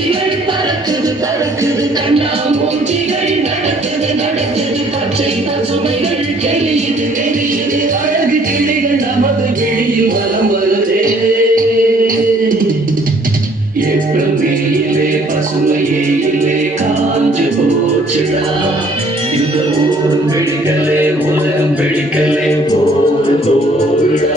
பூச்சிகள் பறக்குது பறக்குது கண்ணாமூச்சிகள் நடக்குது நடக்குது பச்சை பசுமைகள் தெரியுது தெரியுது அழகு கிளிகள் நமது கிளியில் வலம் வருதே ஏப்ரல் மேயிலே பசுமையே இல்லை காஞ்சு போச்சுடா இந்த ஊரும் வெடிக்கலே உலகம் வெடிக்கலே போடு போடுடா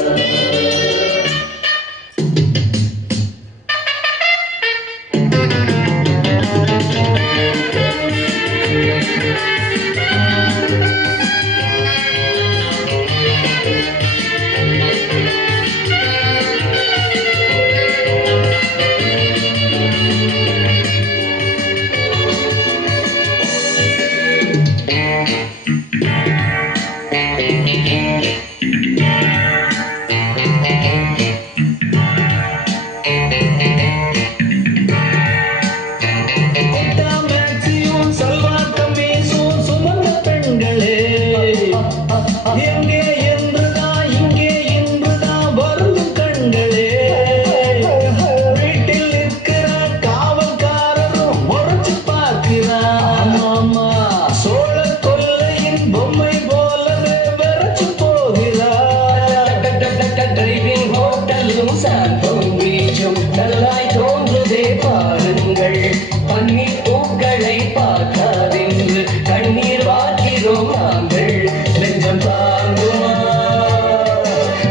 பன்னீர் பூக்களை பார்க்காதென்று கண்ணீர் வாக்கிறோம் நாங்கள் நெஞ்சம் தாங்குமா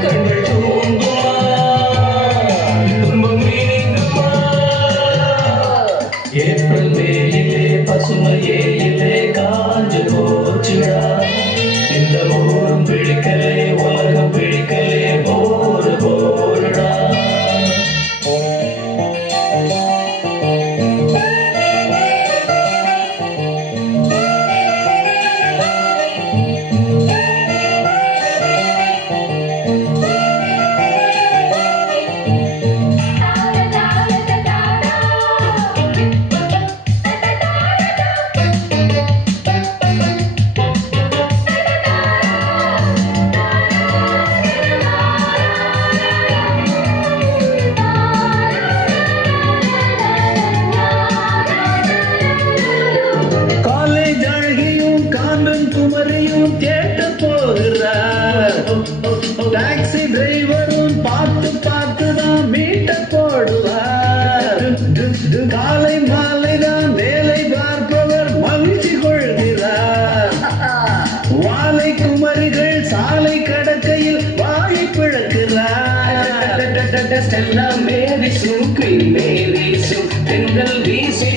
கண்கள் தூங்குமா துன்பம் நீங்குமா ஏப்ரல் மேயிலே பசுமையே இல்லை காஞ்சு போச்சுடா இந்த ஊரும் பிடிக்கலே உலகம் பிடிக்கலே போரு போருடா குமரியும் கேட்டு போகிறார் டாக்ஸி டிரைவரும் பார்த்து பார்த்துதான் மீட்ட போடுவார் காலை மாலைதான் வேலை பார்ப்பவர் மகிழ்ச்சி கொள்கிறார் வாழை குமரிகள் சாலை கடக்கையில் வாயை பிழக்கிறார் மேரிசும் குயின் மேரிசும் பெண்கள் வீசி